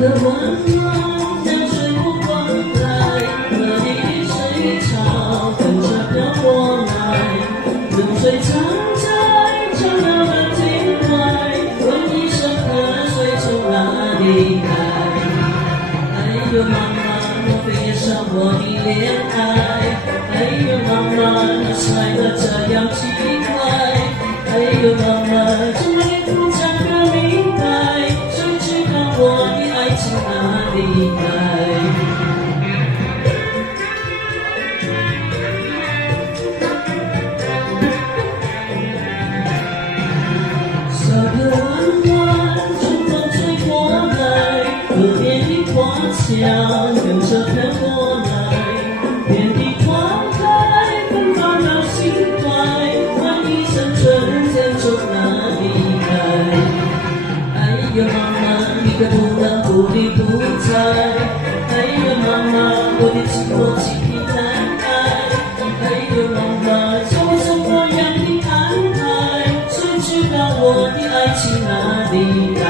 个温暖像水波光来，和你的水潮跟着飘过来，流水常在吵闹的天外，问一声河水从哪里来？哎呦妈妈，莫非也伤我的恋爱？哎呦妈妈，你是爱得这样奇怪？哎呦妈妈，怎么也不讲个明白？谁知道我的爱情哪里来？小个弯弯，春风吹过来，河边的花香跟着飘过来，遍地花开，芬芳到心怀，问一声春天从哪里来？哎呦妈妈，你可不能不理不睬，哎呦妈妈，我的心我轻易难挨，哎呦妈妈，叫我怎么样的安排？谁知道我的爱情哪里来？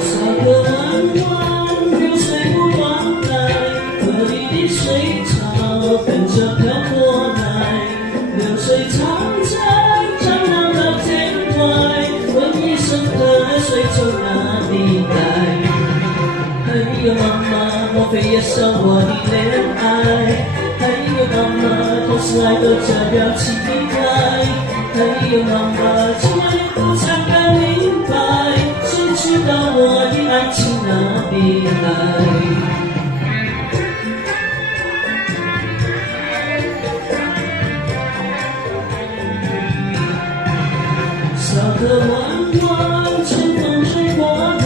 小个弯弯，流水不断来，河里的水潮跟着飘过来，流水常在吵闹到天外，问一声河水从哪里来？哎呦妈妈，莫非也伤我的恋爱？哎呦妈妈，总是爱得这样奇怪。哎呦妈妈，怎么也不想个明白？谁知道我的爱情哪里来？小个弯弯，春风吹过来，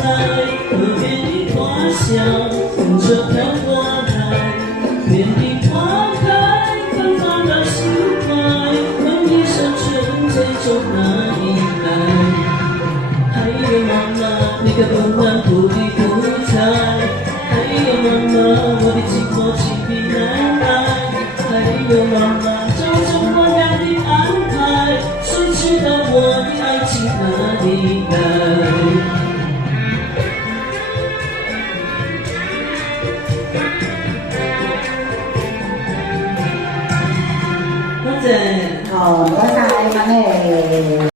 河边的花香跟着飘过来，遍地花开，芬芳到心怀，问一声春天从哪里来？哎呦妈妈，你可不能